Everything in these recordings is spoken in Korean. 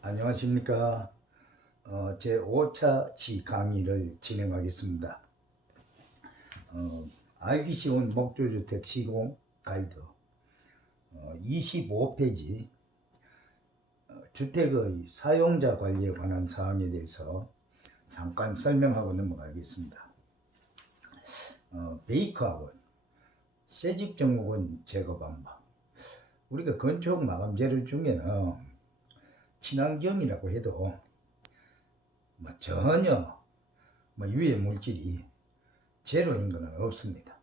안녕하십니까. 제 5차 지 강의를 진행하겠습니다. 알기 쉬운 목조주택 시공 가이드 25페이지 주택의 사용자 관리에 관한 사항에 대해서 잠깐 설명하고 넘어가겠습니다. 베이크아웃, 새집 증후군 제거 방법. 우리가 건축 마감 재료 중에는 친환경이라고 해도 전혀 유해 물질이 제로인 것은 없습니다.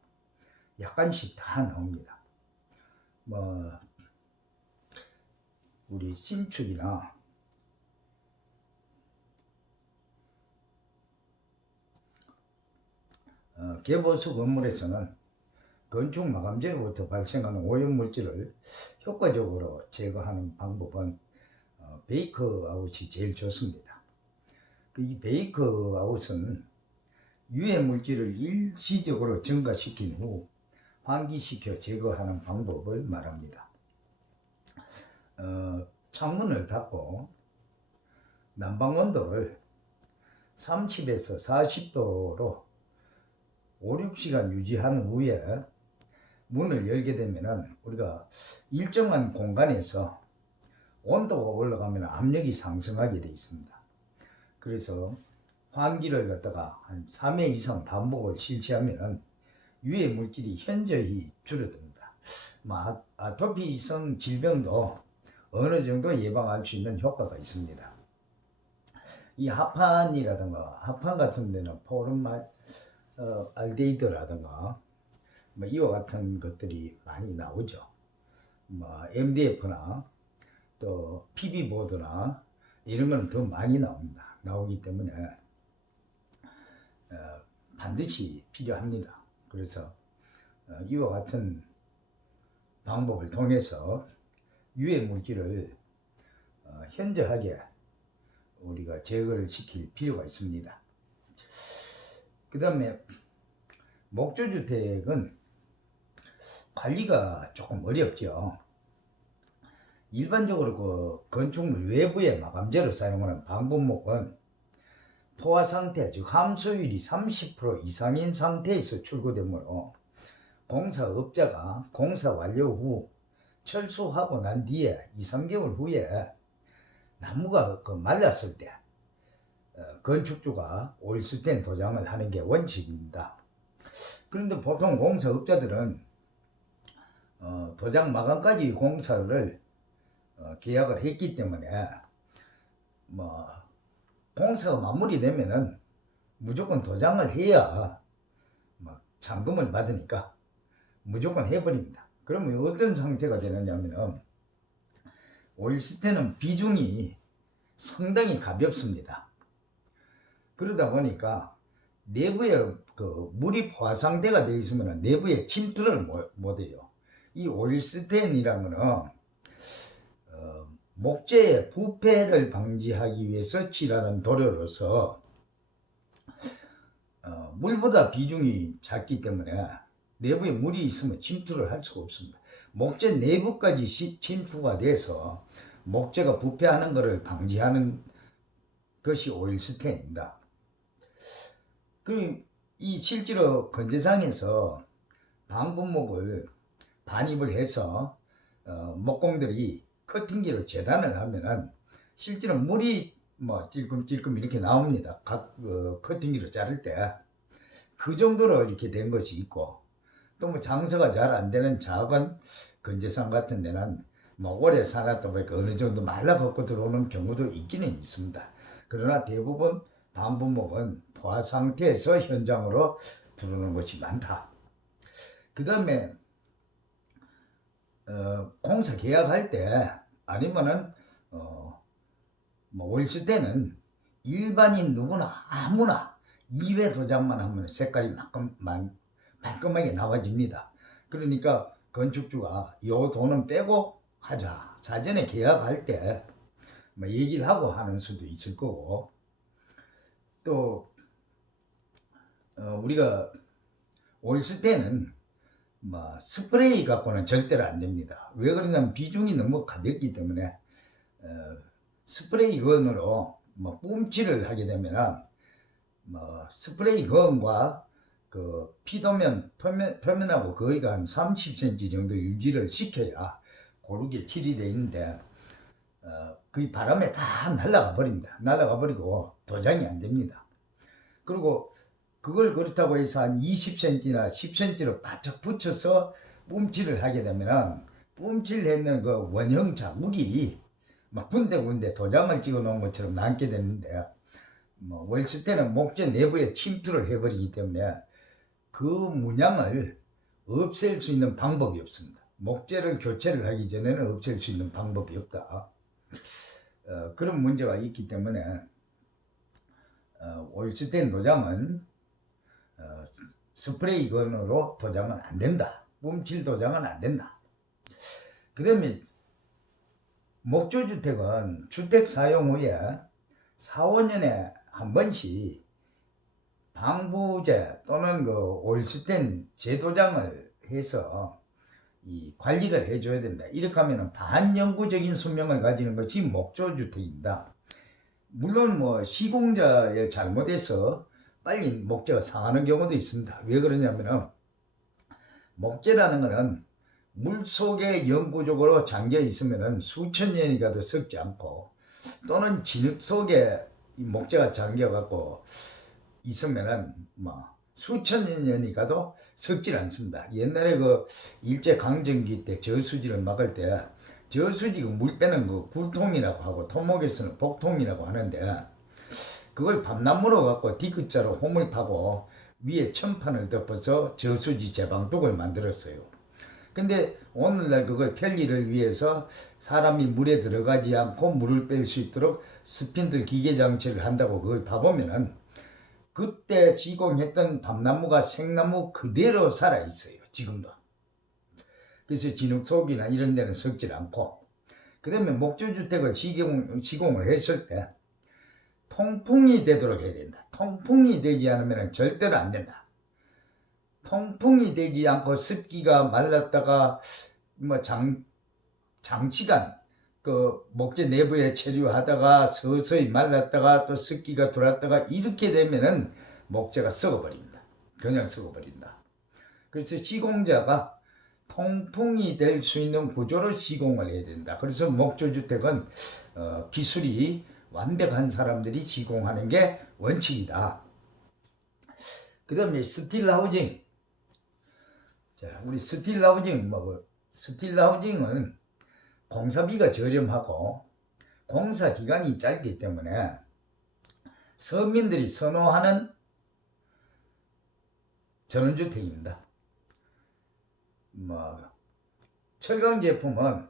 약간씩 다 나옵니다. 우리 신축이나 개보수 건물에서는 건축 마감재로부터 발생하는 오염물질을 효과적으로 제거하는 방법은 베이크아웃이 제일 좋습니다. 이 베이크아웃은 유해 물질을 일시적으로 증가시킨 후 환기시켜 제거하는 방법을 말합니다. 창문을 닫고 난방 온도를 30에서 40도로 5, 6시간 유지한 후에 문을 열게 되면 우리가 일정한 공간에서 온도가 올라가면 압력이 상승하게 되어 있습니다. 그래서 환기를 갖다가 한 3회 이상 반복을 실시하면 유해 물질이 현저히 줄어듭니다. 아토피성 질병도 어느 정도 예방할 수 있는 효과가 있습니다. 이 하판이라든가 하판 같은 데는 알데히드라든가 이와 같은 것들이 많이 나오죠. MDF나 또 PB보드나 이런 거는 더 많이 나오기 때문에 반드시 필요합니다. 그래서 이와 같은 방법을 통해서 유해 물질을 현저하게 우리가 제거를 시킬 필요가 있습니다. 그 다음에 목조주택은 관리가 조금 어렵죠. 일반적으로 그 건축물 외부에 마감재로 사용하는 방범목은 포화 상태, 즉 함수율이 30% 이상인 상태에서 출고되므로 공사업자가 공사 완료 후 철수하고 난 뒤에 2, 3개월 후에 나무가 말랐을 때 건축주가 오일스텐 도장을 하는 게 원칙입니다. 그런데 보통 공사업자들은 도장 마감까지 공사를 계약을 했기 때문에 공사가 마무리되면은 무조건 도장을 해야 잔금을 받으니까 무조건 해버립니다. 그러면 어떤 상태가 되느냐면은 오일스텐은 비중이 상당히 가볍습니다. 그러다 보니까 내부에 물이 포화 상태가 되어 있으면 내부에 침투를 못해요. 이 오일스텐이라는 거는 목재의 부패를 방지하기 위해서 칠하는 도료로서 물보다 비중이 작기 때문에 내부에 물이 있으면 침투를 할 수가 없습니다. 목재 내부까지 침투가 돼서 목재가 부패하는 것을 방지하는 것이 오일스텐입니다. 이 실제로 건재상에서 방범목을 반입을 해서 목공들이 커팅기로 재단을 하면은 실제로 물이 찔끔찔끔 이렇게 나옵니다. 각 커팅기로 자를 때 그 정도로 이렇게 된 것이 있고, 또 장사가 잘 안 되는 작은 건재상 같은 데는 오래 살았다 보니까 어느 정도 말라벗고 들어오는 경우도 있기는 있습니다. 그러나 대부분 방범목은 포화 상태에서 현장으로 들어오는 것이 많다. 그 다음에 공사 계약할 때 아니면은 오일수 때는 일반인 누구나 아무나 2회 도장만 하면 색깔이 말끔하게 나와집니다. 그러니까 건축주가 요 돈은 빼고 하자, 사전에 계약할 때 얘기를 하고 하는 수도 있을 거고, 또 우리가 오일수 때는 스프레이 갖고는 절대로 안 됩니다. 왜 그러냐면 비중이 너무 가볍기 때문에 스프레이건으로 뭐 뿜칠을 하게 되면은 뭐 스프레이건과 그 피도면 표면하고 거리가 한 30cm 정도 유지를 시켜야 고르게 칠이 되어 있는데 그 바람에 다 날아가 버립니다. 날아가 버리고 도장이 안 됩니다. 그리고 그걸 그렇다고 해서 한 20cm나 10cm로 바짝 붙여서 뿜칠을 하게 되면은 뿜칠했는 그 원형 자국이 막 군데군데 도장을 찍어 놓은 것처럼 남게 되는데 뭐 월스텐은 목재 내부에 침투를 해버리기 때문에 그 문양을 없앨 수 있는 방법이 없습니다. 목재를 교체를 하기 전에는 없앨 수 있는 방법이 없다. 그런 문제가 있기 때문에 월스텐 도장은 스프레이건으로 도장은 안 된다. 뿜칠 도장은 안 된다. 그 다음에 목조주택은 주택 사용 후에 4, 5년에 한 번씩 방부제 또는 그 올스텐 재도장을 해서 이 관리를 해줘야 된다. 이렇게 하면 반영구적인 수명을 가지는 것이 목조주택입니다. 물론 뭐 시공자의 잘못에서 빨리 목재가 상하는 경우도 있습니다. 왜 그러냐면은 목재라는 것은 물 속에 영구적으로 잠겨 있으면은 수천 년이 가도 썩지 않고 또는 진흙 속에 이 목재가 잠겨 갖고 있으면은 뭐 수천 년이 가도 썩질 않습니다. 옛날에 그 일제 강점기 때 저수지를 막을 때 저수지 그 물 빼는 그 굴통이라고 하고 토목에서는 복통이라고 하는데 그걸 밤나무로 갖고 디귿자로 홈을 파고 위에 천판을 덮어서 저수지 제방독을 만들었어요. 근데 오늘날 그걸 편리를 위해서 사람이 물에 들어가지 않고 물을 뺄 수 있도록 스핀들 기계 장치를 한다고 그걸 봐보면은 그때 시공했던 밤나무가 생나무 그대로 살아있어요. 지금도. 그래서 진흙 속이나 이런 데는 썩질 않고 그 다음에 목조주택을 시공을 했을 때 통풍이 되도록 해야 된다. 통풍이 되지 않으면 절대로 안 된다. 통풍이 되지 않고 습기가 말랐다가 뭐 장시간 그 목재 내부에 체류하다가 서서히 말랐다가 또 습기가 들어왔다가 이렇게 되면은 목재가 썩어버립니다. 그냥 썩어버린다. 그래서 시공자가 통풍이 될 수 있는 구조로 시공을 해야 된다. 그래서 목조주택은 기술이 완벽한 사람들이 시공하는 게 원칙이다. 그 다음에 스틸하우징. 자, 우리 스틸하우징, 스틸하우징은 공사비가 저렴하고 공사 기간이 짧기 때문에 서민들이 선호하는 전원주택입니다. 철강 제품은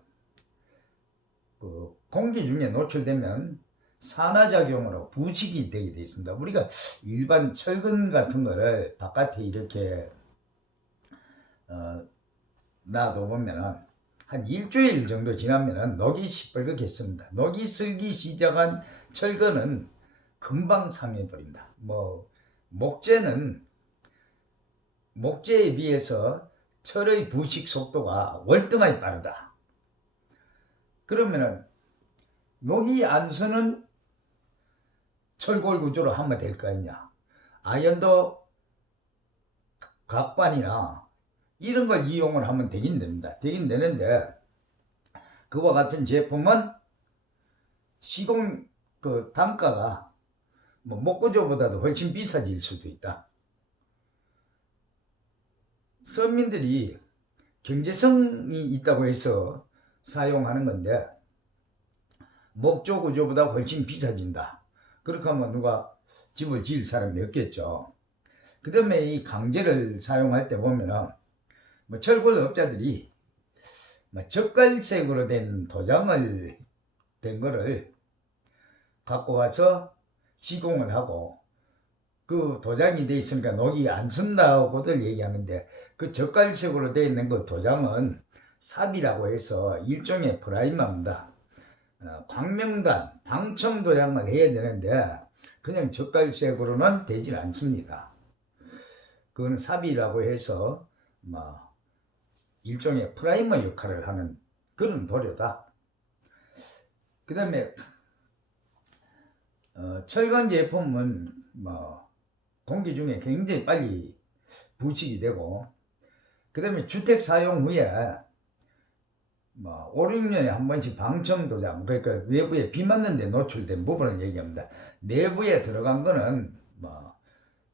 그 공기 중에 노출되면 산화작용으로 부식이 되게 되어 있습니다. 우리가 일반 철근 같은 거를 바깥에 이렇게 놔둬보면 한 일주일 정도 지나면 녹이 시뻘겋겠습니다. 녹이 슬기 시작한 철근은 금방 상해버립니다. 목재에 비해서 철의 부식 속도가 월등하게 빠르다. 그러면은 녹이 안 서는 철골 구조로 하면 될 거 아니냐. 아연도 각반이나 이런 걸 이용을 하면 되긴 됩니다. 되긴 되는데 그와 같은 제품은 시공 그 단가가 목구조보다도 훨씬 비싸질 수도 있다. 서민들이 경제성이 있다고 해서 사용하는 건데 목조 구조보다 훨씬 비싸진다. 그렇게 하면 누가 집을 지을 사람이 없겠죠. 그 다음에 이 강제를 사용할 때 보면은 철골 업자들이 젓갈색으로 된 도장을 된 거를 갖고 와서 시공을 하고 그 도장이 돼 있으니까 녹이 안 쓴다고들 얘기하는데 그 젓갈색으로 되어 있는 그 도장은 삽이라고 해서 일종의 프라이머입니다. 광명단, 방청 도장을 해야 되는데 그냥 젓갈색으로는 되질 않습니다. 그건 삽이라고 해서 일종의 프라이머 역할을 하는 그런 도료다. 그 다음에 철근 제품은 뭐 공기 중에 굉장히 빨리 부식이 되고, 그 다음에 주택 사용 후에 뭐 5, 6년에 한 번씩 방청도장, 그러니까 외부에 비 맞는데 노출된 부분을 얘기합니다. 내부에 들어간 거는 뭐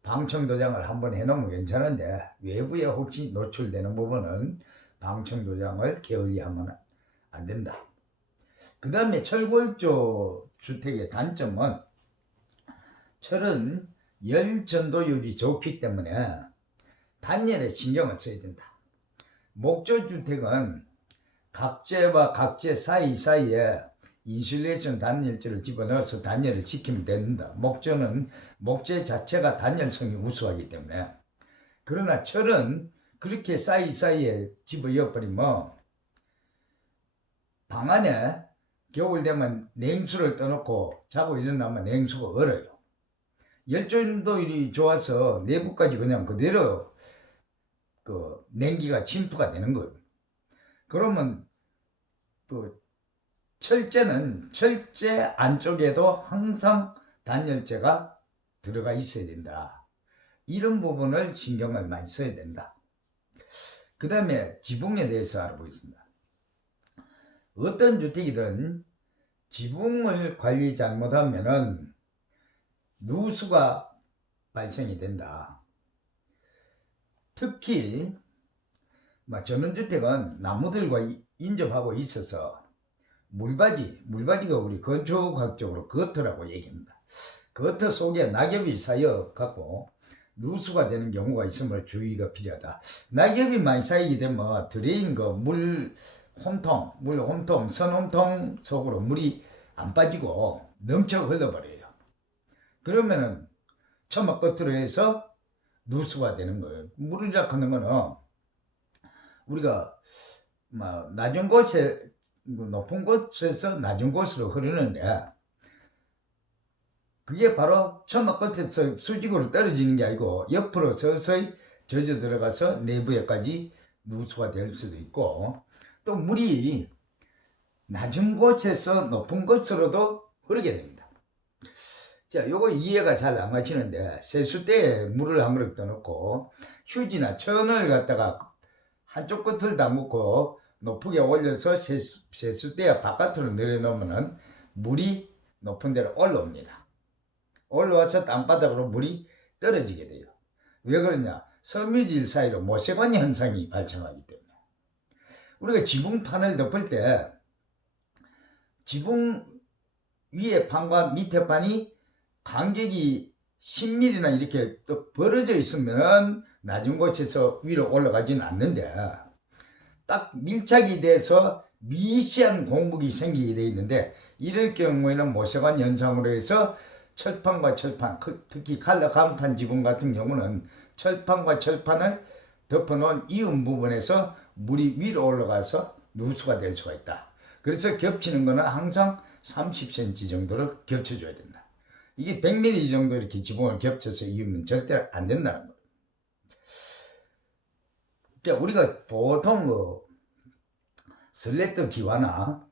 방청도장을 한번 해놓으면 괜찮은데, 외부에 혹시 노출되는 부분은 방청도장을 게을리 하면 안 된다. 그 다음에 철골조 주택의 단점은, 철은 열 전도율이 좋기 때문에 단열에 신경을 써야 된다. 목조주택은 각재와 각재 사이사이에 인슐레이션 단열재를 집어넣어서 단열을 지키면 된다. 목조는 목재 자체가 단열성이 우수하기 때문에. 그러나 철은 그렇게 사이사이에 집어넣어버리면 방 안에 겨울 되면 냉수를 떠놓고 자고 일어나면 냉수가 얼어요. 열전도율이 좋아서 내부까지 그냥 그대로 그 냉기가 침투가 되는 거예요. 그러면 그 철제는 철제 안쪽에도 항상 단열재가 들어가 있어야 된다. 이런 부분을 신경을 많이 써야 된다. 그 다음에 지붕에 대해서 알아보겠습니다. 어떤 주택이든 지붕을 관리 잘못하면은 누수가 발생이 된다. 특히 전원주택은 나무들과 인접하고 있어서 물바지가 우리 건축학적으로 거트라고 얘기합니다. 거트 속에 낙엽이 쌓여 갖고 누수가 되는 경우가 있으므로 주의가 필요하다. 낙엽이 많이 쌓이게 되면 드레인 물 홈통, 선홈통 속으로 물이 안 빠지고 넘쳐 흘러버려요. 그러면은 처막 끝으로 해서 누수가 되는 거예요. 물이라 하는 거는 우리가 낮은 곳에, 높은 곳에서 낮은 곳으로 흐르는데, 그게 바로 처막 끝에서 수직으로 떨어지는 게 아니고 옆으로 서서히 젖어 들어가서 내부에까지 누수가 될 수도 있고, 또 물이 낮은 곳에서 높은 곳으로도 흐르게 됩니다. 자, 요거 이해가 잘 안 가시는데, 세수대에 물을 한 그릇 떠놓고 휴지나 천을 갖다가 한쪽 끝을 담고 높게 올려서 세수대 바깥으로 내려놓으면 물이 높은 데로 올라옵니다. 올라와서 땅바닥으로 물이 떨어지게 돼요. 왜 그러냐? 섬유질 사이로 모세관 현상이 발생하기 때문에. 우리가 지붕판을 덮을 때 지붕 위에 판과 밑에 판이 간격이 10mm나 이렇게 또 벌어져 있으면 낮은 곳에서 위로 올라가지는 않는데, 딱 밀착이 돼서 미세한 공백이 생기게 되어 있는데, 이럴 경우에는 모세관 현상으로 해서 철판과 철판, 특히 칼라 강판 지붕 같은 경우는 철판과 철판을 덮어놓은 이음 부분에서 물이 위로 올라가서 누수가 될 수가 있다. 그래서 겹치는 거는 항상 30cm 정도를 겹쳐줘야 된다. 이게 100mm 정도 이렇게 지붕을 겹쳐서 이으면 절대 안 된다는 거예요. 자, 우리가 보통 슬래트 기와나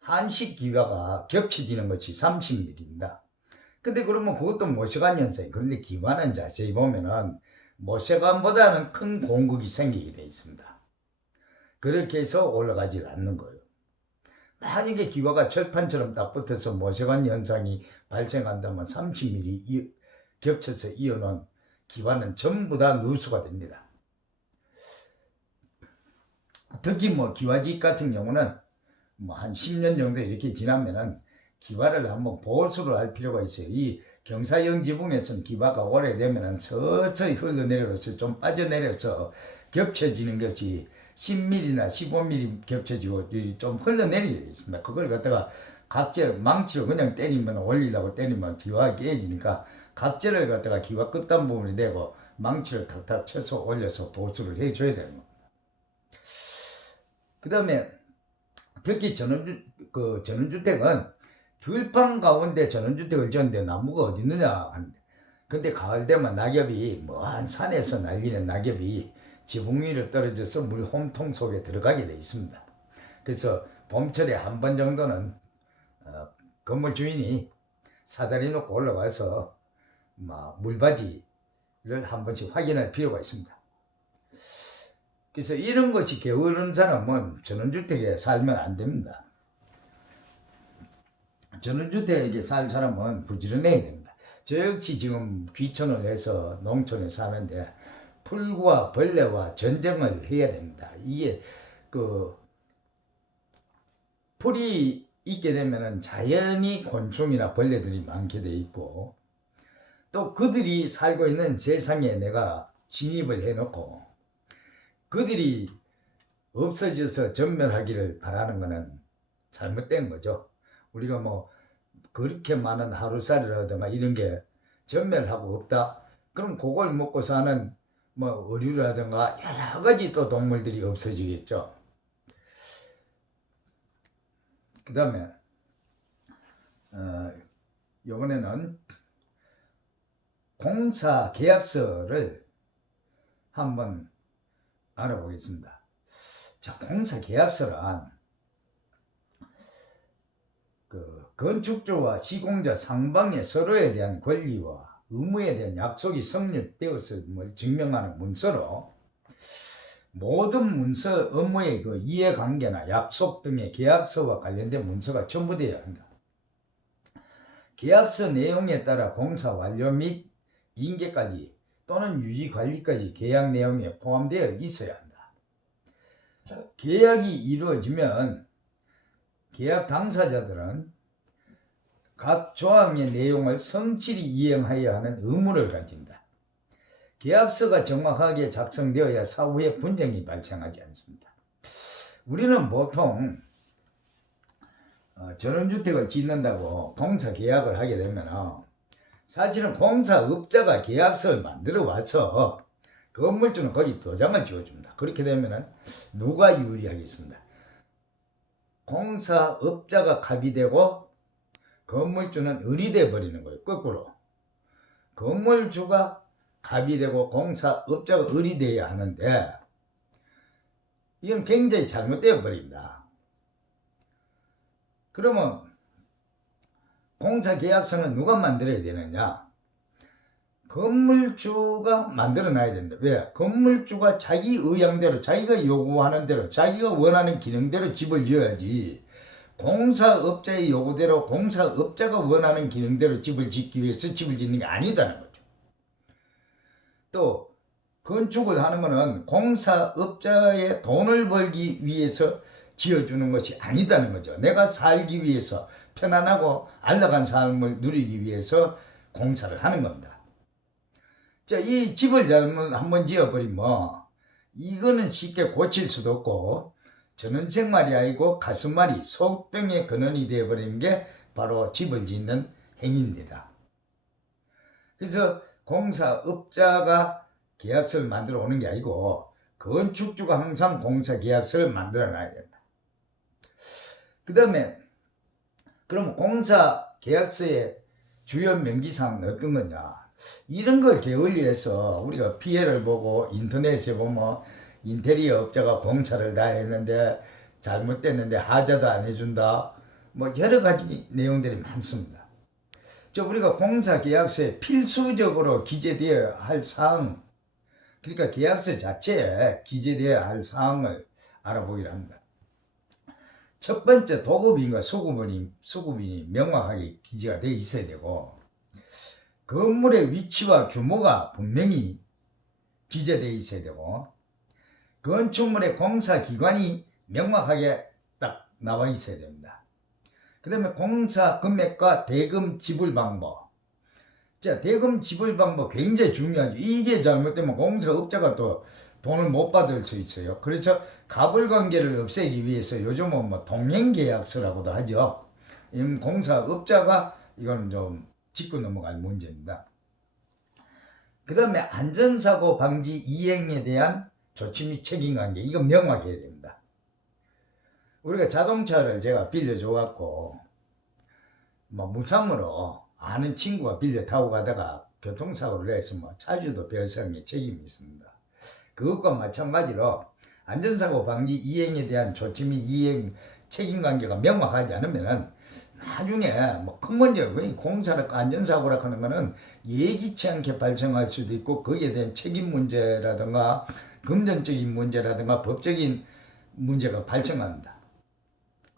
한식 기와가 겹쳐지는 것이 30mm입니다. 근데 그러면 그것도 모세관 현상이, 그런데 기와는 자세히 보면은 모세관보다는 큰 공극이 생기게 되어 있습니다. 그렇게 해서 올라가지 않는 거예요. 만약에 기와가 철판처럼 딱 붙어서 모세관 현상이 발생한다면 30mm 겹쳐서 이어놓은 기와는 전부 다 누수가 됩니다. 특히 기와집 같은 경우는 한 10년 정도 이렇게 지나면은 기와를 한번 보수를 할 필요가 있어요. 이 경사형 지붕에서는 기와가 오래되면은 서서히 흘러내려서 좀 빠져내려서 겹쳐지는 것이 10mm나 15mm 겹쳐지고 좀 흘러내리게 되어 있습니다. 그걸 갖다가 각재 망치로 그냥 때리면, 올리려고 때리면 기와가 깨지니까 각재를 갖다가 기와 끝단 부분이 되고 망치를 탁탁 쳐서 올려서 보수를 해줘야 되는 겁니다. 그 다음에 특히 전원주택은 들판 가운데 전원주택을 지었는데 나무가 어디 있느냐 하는데, 근데 가을 되면 낙엽이 먼 산에서 날리는 낙엽이 지붕 위로 떨어져서 물 홈통 속에 들어가게 되어 있습니다. 그래서 봄철에 한 번 정도는 건물 주인이 사다리 놓고 올라가서 물바지를 한 번씩 확인할 필요가 있습니다. 그래서 이런 것이 게으른 사람은 전원주택에 살면 안 됩니다. 전원주택에 살 사람은 부지런해야 됩니다. 저 역시 지금 귀촌을 해서 농촌에 사는데 풀과 벌레와 전쟁을 해야 됩니다. 이게 풀이 있게 되면은 자연히 곤충이나 벌레들이 많게 돼 있고, 또 그들이 살고 있는 세상에 내가 진입을 해놓고 그들이 없어져서 전멸하기를 바라는 것은 잘못된 거죠. 우리가 그렇게 많은 하루살이라든가 이런 게 전멸하고 없다, 그럼 그걸 먹고 사는 어류라든가 여러 가지 또 동물들이 없어지겠죠. 그 다음에 이번에는 공사 계약서를 한번 알아보겠습니다. 자, 공사 계약서란 건축주와 시공자 상방의 서로에 대한 권리와 의무에 대한 약속이 성립되었음을 증명하는 문서로, 모든 문서 업무의 이해관계나 약속 등의 계약서와 관련된 문서가 첨부되어야 한다. 계약서 내용에 따라 공사 완료 및 인계까지 또는 유지 관리까지 계약 내용에 포함되어 있어야 한다. 계약이 이루어지면 계약 당사자들은 각 조항의 내용을 성실히 이행하여야 하는 의무를 가진다. 계약서가 정확하게 작성되어야 사후에 분쟁이 발생하지 않습니다. 우리는 보통 전원주택을 짓는다고 공사 계약을 하게 되면 사실은 공사업자가 계약서를 만들어 와서 건물주는 거기 도장을 지어줍니다. 그렇게 되면 누가 유리하겠습니다? 공사업자가 갑이 되고 건물주는 을이 돼 버리는 거예요. 거꾸로 건물주가 갑이 되고 공사업자가 을이 돼야 하는데, 이건 굉장히 잘못되어 버립니다. 그러면 공사계약서는 누가 만들어야 되느냐? 건물주가 만들어 놔야 됩니다. 왜? 건물주가 자기 의향대로, 자기가 요구하는 대로, 자기가 원하는 기능대로 집을 지어야지, 공사업자의 요구대로 공사업자가 원하는 기능대로 집을 짓기 위해서 집을 짓는 게 아니다는 거죠. 또 건축을 하는 것은 공사업자의 돈을 벌기 위해서 지어주는 것이 아니다는 거죠. 내가 살기 위해서, 편안하고 안락한 삶을 누리기 위해서 공사를 하는 겁니다. 자, 이 집을 잘못 한번 지어버리면 이거는 쉽게 고칠 수도 없고 전원생말이 아니고 가슴말이, 속병의 근원이 되어버리는 게 바로 집을 짓는 행위입니다. 그래서 공사업자가 계약서를 만들어 오는 게 아니고 건축주가 항상 공사계약서를 만들어 놔야 된다. 그 다음에 그럼 공사계약서의 주요 명기사항은 어떤 거냐? 이런 걸 게을리해서 우리가 피해를 보고 인터넷에 보면 인테리어 업자가 공사를 다 했는데 잘못됐는데 하자도 안 해준다, 여러 가지 내용들이 많습니다. 우리가 공사계약서에 필수적으로 기재되어야 할 사항, 그러니까 계약서 자체에 기재되어야 할 사항을 알아보기로 합니다. 첫 번째, 도급인과 수급인이 명확하게 기재가 되어 있어야 되고, 건물의 위치와 규모가 분명히 기재되어 있어야 되고, 건축물의 공사기관이 명확하게 딱 나와 있어야 됩니다. 그 다음에 공사 금액과 대금 지불 방법. 자, 대금 지불 방법 굉장히 중요하죠. 이게 잘못되면 공사업자가 또 돈을 못 받을 수 있어요. 그래서 가불관계를 없애기 위해서 요즘은 동행계약서라고도 하죠. 공사업자가 이건 좀 짚고 넘어갈 문제입니다. 그 다음에 안전사고 방지 이행에 대한 조치 및 책임관계, 이거 명확해야 됩니다. 우리가 자동차를 제가 빌려줘갖고 무상으로 아는 친구가 빌려 타고 가다가 교통사고를 했으면 차주도 별상의 책임이 있습니다. 그것과 마찬가지로 안전사고 방지 이행에 대한 조치 및 이행 책임관계가 명확하지 않으면 나중에 뭐 큰 문제, 공사나 안전사고라 하는 거는 예기치 않게 발생할 수도 있고 거기에 대한 책임 문제라든가 금전적인 문제라든가 법적인 문제가 발생합니다.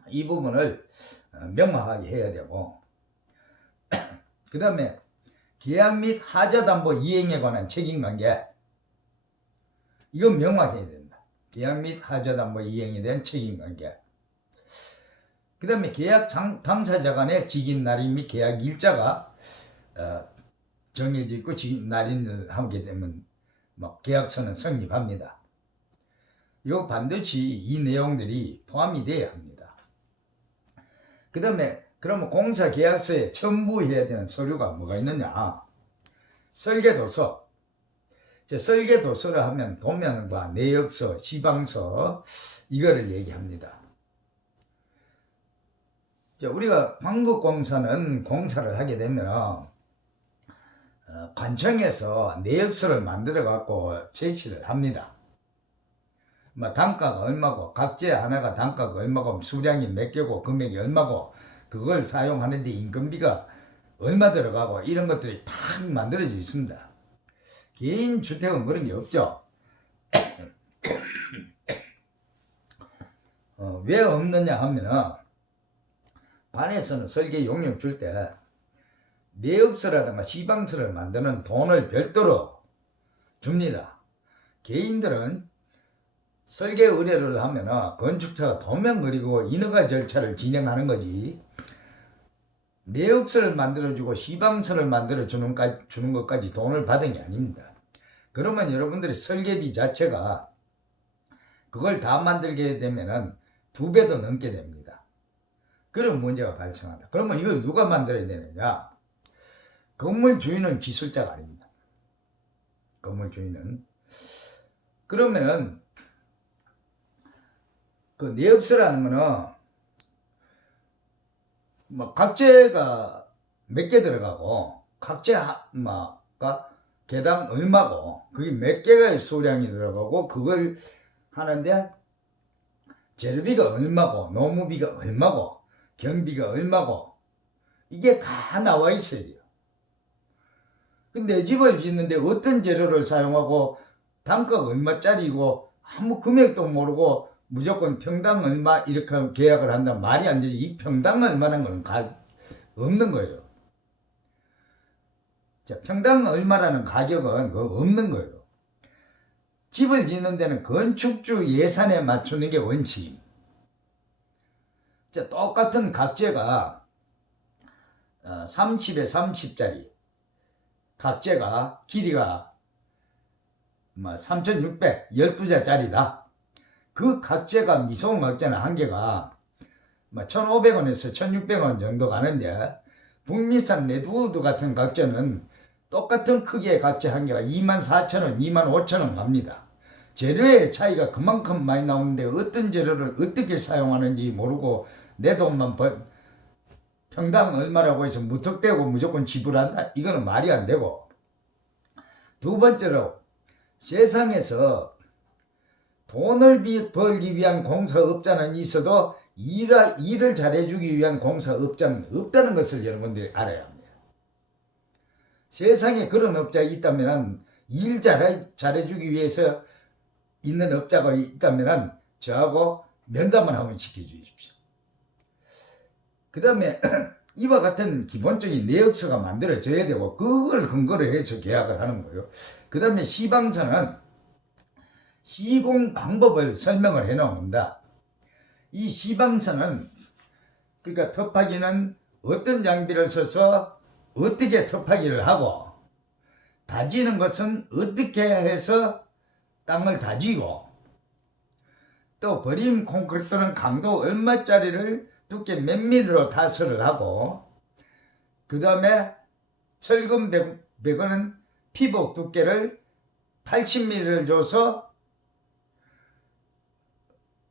이 부분을 명확하게 해야 되고, 그 다음에 계약 및 하자담보 이행에 관한 책임관계, 이건 명확해야 된다. 계약 및 하자담보 이행에 대한 책임관계. 그 다음에 계약 당사자 간의 직인 날인 및 계약 일자가 정해져 있고 직인 날인을 하게 되면 계약서는 성립합니다. 이거 반드시 이 내용들이 포함이 돼야 합니다. 그 다음에 그러면 공사 계약서에 첨부해야 되는 서류가 뭐가 있느냐? 설계도서. 설계도서를 하면 도면과 내역서, 시방서 이거를 얘기합니다. 우리가 광국공사는 공사를 하게 되면 관청에서 내역서를 만들어 갖고 제시를 합니다. 단가가 얼마고, 각재 하나가 단가가 얼마고, 수량이 몇 개고, 금액이 얼마고, 그걸 사용하는데 인건비가 얼마 들어가고, 이런 것들이 다 만들어져 있습니다. 개인 주택은 그런 게 없죠. 왜 없느냐 하면은, 반에서는 설계 용역 줄 때 내역서라든가 시방서를 만드는 돈을 별도로 줍니다. 개인들은 설계 의뢰를 하면 건축사가 도면 그리고 인허가 절차를 진행하는 거지, 내역서를 만들어주고 시방서를 만들어주는 것까지 돈을 받은 게 아닙니다. 그러면 여러분들이 설계비 자체가 그걸 다 만들게 되면 2배도 넘게 됩니다. 그런 문제가 발생한다. 그러면 이걸 누가 만들어야 되느냐? 건물 주인은 기술자가 아닙니다. 건물 주인은. 그러면 그 내역서라는 거는 각재가 몇 개 들어가고, 각재가 개당 얼마고, 그게 몇 개의 수량이 들어가고, 그걸 하는데 재료비가 얼마고, 노무비가 얼마고, 경비가 얼마고, 이게 다 나와 있어야 돼요. 근데 내 집을 짓는데 어떤 재료를 사용하고 단가가 얼마짜리고 아무 금액도 모르고 무조건 평당 얼마 이렇게 계약을 한다면 말이 안 되지. 이 평당 얼마라는 건 없는 거예요. 자, 평당 얼마라는 가격은 없는 거예요. 집을 짓는 데는 건축주 예산에 맞추는 게 원칙입니다. 자, 똑같은 각재가 30에 30짜리 각재가 길이가 3600 12자짜리다. 그 각재가 미소음 각재는 한 개가 1500원에서 1600원 정도 가는데, 북미산 레드우드 같은 각재는 똑같은 크기의 각재 한 개가 24,000원, 25,000원 갑니다. 재료의 차이가 그만큼 많이 나오는데 어떤 재료를 어떻게 사용하는지 모르고 내 돈만 평당 얼마라고 해서 무턱대고 무조건 지불한다? 이거는 말이 안 되고, 두 번째로 세상에서 돈을 벌기 위한 공사업자는 있어도 일을 잘해주기 위한 공사업자는 없다는 것을 여러분들이 알아야 합니다. 세상에 그런 업자가 있다면, 일 잘해주기 위해서 있는 업자가 있다면 저하고 면담을 한번 시켜주십시오. 그 다음에 이와 같은 기본적인 내역서가 만들어져야 되고, 그걸 근거로 해서 계약을 하는 거예요. 그 다음에 시방서는 시공 방법을 설명을 해 놓습니다. 이 시방서는 그러니까 터파기는 어떤 장비를 써서 어떻게 터파기를 하고, 다지는 것은 어떻게 해서 땅을 다지고, 또 버림 콘크리트는 강도 얼마짜리를 두께 몇 미리로 타설을 하고, 그 다음에 철근 배관은 피복 두께를 80mm를 줘서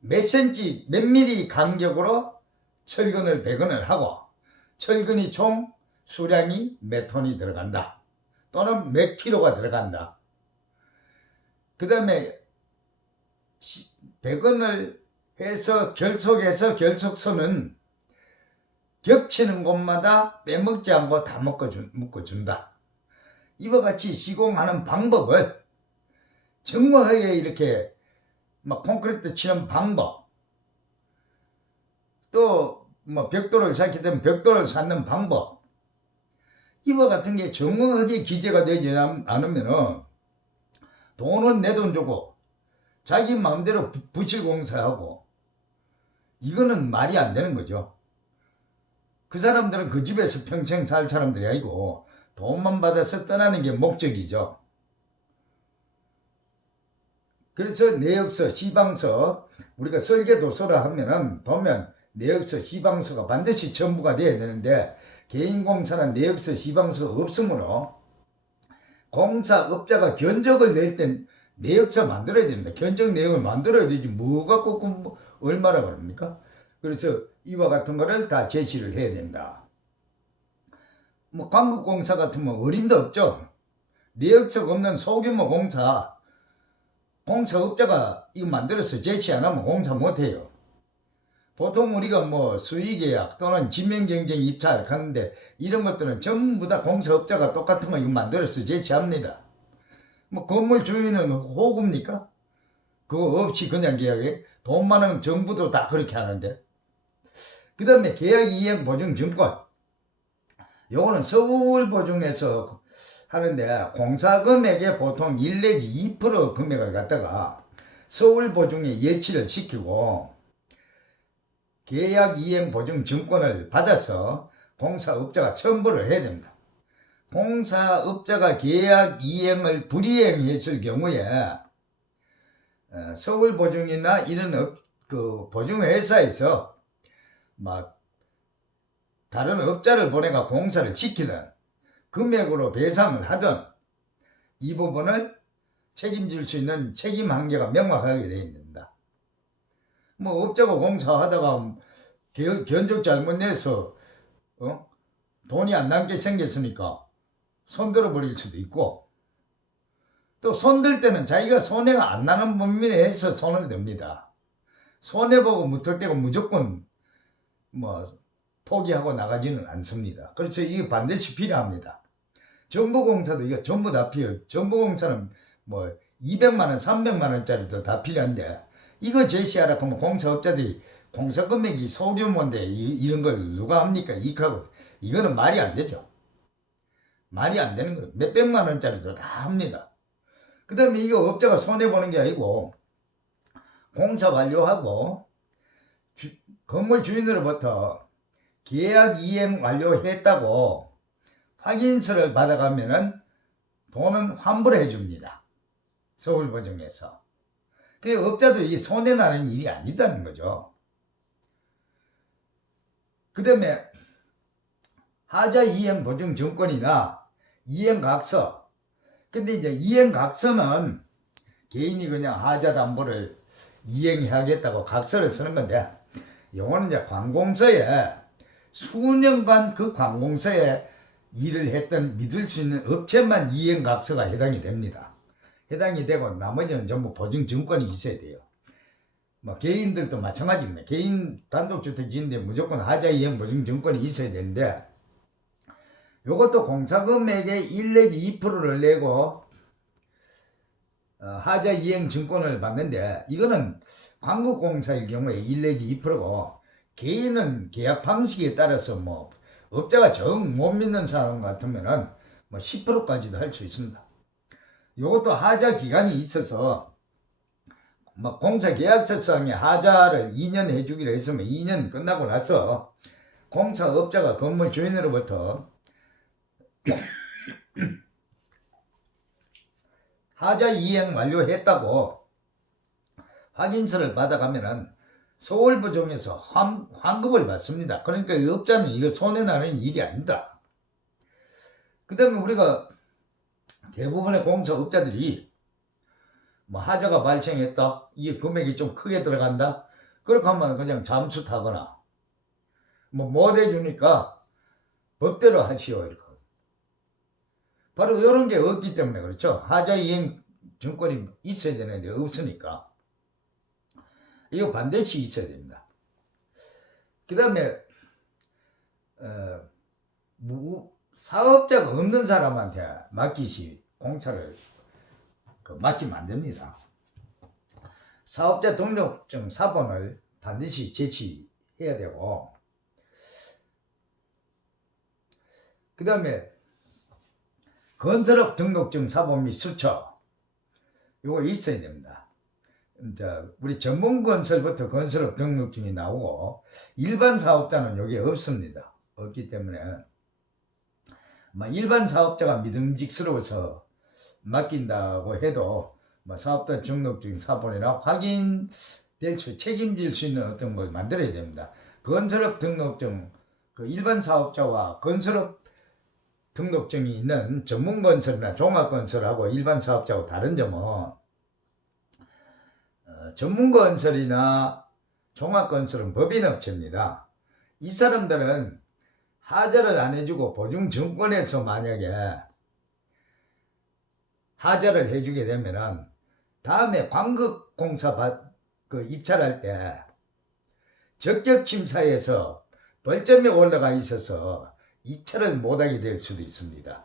몇 cm, 몇 mm 간격으로 철근을 배관을 하고, 철근이 총 수량이 몇 톤이 들어간다 또는 몇 킬로가 들어간다. 그 다음에 배관을 해서 결속해서 결속선은 겹치는 곳마다 빼먹지 않고 다 묶어준다. 이와 같이 시공하는 방법을 정확하게 이렇게 막 콘크리트 치는 방법, 또 뭐 벽돌을 쌓게 되면 벽돌을 쌓는 방법, 이와 같은 게 정확하게 기재가 되지 않으면은 돈은 내 돈 주고 자기 마음대로 부실 공사하고, 이거는 말이 안 되는 거죠. 그 사람들은 그 집에서 평생 살 사람들이 아니고 돈만 받아서 떠나는 게 목적이죠. 그래서 내역서, 시방서, 우리가 설계도서라 하면은 보면 내역서, 시방서가 반드시 첨부가 돼야 되는데, 개인공사는 내역서, 시방서가 없으므로 공사업자가 견적을 낼 땐 내역서 만들어야 됩니다. 견적 내용을 만들어야 되지 뭐 갖고 얼마나 그럽니까? 그래서 이와 같은 거를 다 제시를 해야 된다. 뭐 광국공사 같으면 어림도 없죠. 내역서가 없는 소규모 공사업자가 이거 만들어서 제시 안 하면 공사 못해요. 보통 우리가 뭐 수의계약 또는 지명경쟁 입찰 하는데, 이런 것들은 전부 다 공사업자가 똑같은 거 이거 만들어서 제시합니다. 뭐 건물 주인은 호구입니까? 그거 없이 그냥 계약해? 돈 많은 정부도 다 그렇게 하는데. 그 다음에 계약이행보증증권, 요거는 서울보증에서 하는데, 공사금액의 보통 1 내지 2% 금액을 갖다가 서울보증에 예치를 시키고 계약이행보증증권을 받아서 공사업자가 첨부를 해야 됩니다. 공사업자가 계약이행을 불이행했을 경우에 서울보증이나 이런 그 보증회사에서 막 다른 업자를 보내가 공사를 시키든 금액으로 배상을 하든, 이 부분을 책임질 수 있는 책임 한계가 명확하게 되어 있습니다. 뭐 업자가 공사하다가 견적 잘못 내서 돈이 안 남게 생겼으니까 손들어 버릴 수도 있고, 또 손들 때는 자기가 손해가 안 나는 범위에서 손을 듭니다. 손해보고 묻을 때가 무조건 뭐 포기하고 나가지는 않습니다. 그래서 이게 반드시 필요합니다. 정부공사도 이거 전부 다 필요해요. 정부공사는 뭐 200만원, 300만원짜리도 다 필요한데, 이거 제시하라 하면 공사업자들이 공사금액이 소규모인데 이런 걸 누가 합니까? 이익하고. 이거는 말이 안 되죠. 말이 안 되는 거예요. 몇백만원짜리도 다 합니다. 그 다음에 이거 업자가 손해보는 게 아니고, 공사 완료하고 건물 주인으로부터 계약 이행 완료했다고 확인서를 받아가면은 돈은 환불을 해줍니다. 서울보증에서. 그 업자도 이게 손해나는 일이 아니다는 거죠. 그 다음에 하자 이행보증증권이나 이행각서. 근데 이제 이행각서는 개인이 그냥 하자 담보를 이행해야겠다고 각서를 쓰는 건데, 요거는 이제 관공서에 수년간 그 관공서에 일을 했던 믿을 수 있는 업체만 이행각서가 해당이 됩니다. 해당이 되고 나머지는 전부 보증증권이 있어야 돼요. 뭐 개인들도 마찬가지입니다. 개인 단독주택 지는데 무조건 하자 이행 보증증권이 있어야 되는데, 요것도 공사금액의 1 내지 2%를 내고 하자 이행 증권을 받는데, 이거는 광국공사일 경우에 1 내지 2%고 개인은 계약 방식에 따라서 뭐 업자가 정 못 믿는 사람 같으면은 뭐 10%까지도 할 수 있습니다. 요것도 하자 기간이 있어서 뭐 공사계약서상에 하자를 2년 해주기로 했으면 2년 끝나고 나서 공사업자가 건물 주인으로부터 하자 이행 완료했다고 확인서를 받아가면은 서울보증에서 환급을 받습니다. 그러니까 이 업자는 이거 손해나는 일이 아니다. 그 다음에 우리가 대부분의 공사업자들이 뭐 하자가 발생했다, 이 금액이 좀 크게 들어간다, 그렇게 하면 그냥 잠수 타거나 뭐 못 해주니까 법대로 하시오, 이렇게. 바로 이런 게 없기 때문에 그렇죠. 하자 이행 증권이 있어야 되는데 없으니까 이거 반드시 있어야 됩니다. 그 다음에 사업자가 없는 사람한테 맡기시 공사를 맡기면 안 됩니다. 사업자 등록증 사본을 반드시 제시해야 되고, 그 다음에 건설업 등록증 사본 및 수처 요거 있어야 됩니다. 우리 전문건설부터 건설업 등록증이 나오고 일반 사업자는 여기 없습니다. 없기 때문에 일반 사업자가 믿음직스러워서 맡긴다고 해도 사업자 등록증 사본이나 확인될 수 책임질 수 있는 어떤 걸 만들어야 됩니다. 건설업 등록증 일반 사업자와 건설업 등록증이 있는 전문건설이나 종합건설하고 일반 사업자하고 다른 점은 전문건설이나 종합건설은 법인업체입니다. 이 사람들은 하자를 안 해주고 보증증권에서 만약에 하자를 해주게 되면은 다음에 광급공사 입찰할 때 적격심사에서 벌점에 올라가 있어서 입찰을 못하게 될 수도 있습니다.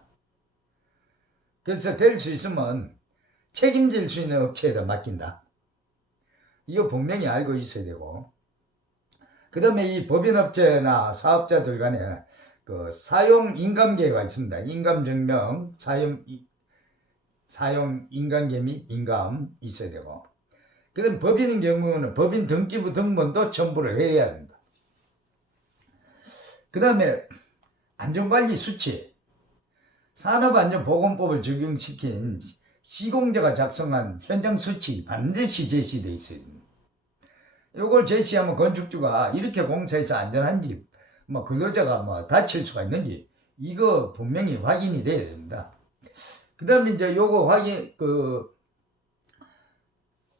그래서 될 수 있으면 책임질 수 있는 업체에다 맡긴다. 이거 분명히 알고 있어야 되고, 그 다음에 이 법인업체나 사업자들 간에 사용 인감계가 있습니다. 인감증명, 사용 인감계 및 인감 있어야 되고, 그 다음에 법인인 경우는 법인 등기부 등본도 첨부를 해야 합니다. 그 다음에 안전관리 수치, 산업안전보건법을 적용시킨 시공자가 작성한 현장 수치 반드시 제시되어 있어야 됩니다. 이걸 제시하면 건축주가 이렇게 공사해서 안전한지, 근로자가 다칠 수가 있는지, 이거 분명히 확인이 돼야 됩니다. 그 다음에 이제 요거 확인,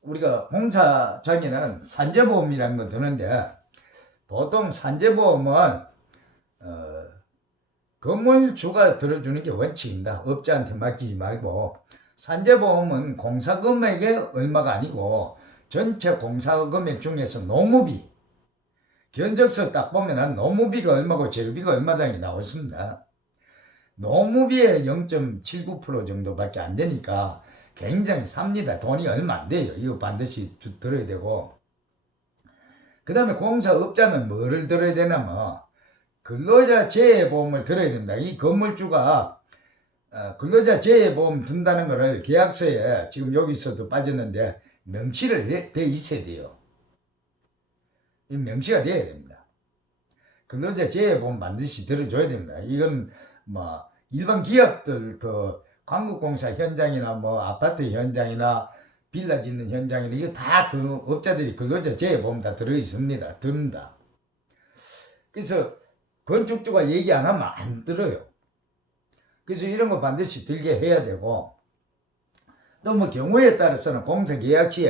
우리가 공사장에는 산재보험이라는 거 드는데, 보통 산재보험은, 건물주가 들어주는 게 원칙입니다. 업자한테 맡기지 말고, 산재보험은 공사금액의 얼마가 아니고 전체 공사금액 중에서 노무비, 견적서 딱 보면 노무비가 얼마고 재료비가 얼마다는 게 나왔습니다. 노무비의 0.79% 정도밖에 안 되니까 굉장히 삽니다. 돈이 얼마 안 돼요. 이거 반드시 들어야 되고, 그 다음에 공사업자는 뭐를 들어야 되냐면 근로자 재해보험을 들어야 된다. 이 건물주가 근로자 재해보험 든다는 거를 계약서에 지금 여기서도 빠졌는데 명시를 돼 있어야 돼요. 이 명시가 돼야 됩니다. 근로자 재해보험 반드시 들어줘야 됩니다. 이건 일반 기업들 광급공사 현장이나 아파트 현장이나 빌라 짓는 현장이나 이거 다 업자들이 근로자 재해보험 다 들어 있습니다. 듭니다. 그래서 건축주가 얘기 안 하면 안 들어요. 그래서 이런 거 반드시 들게 해야 되고, 또 경우에 따라서는 공사계약시에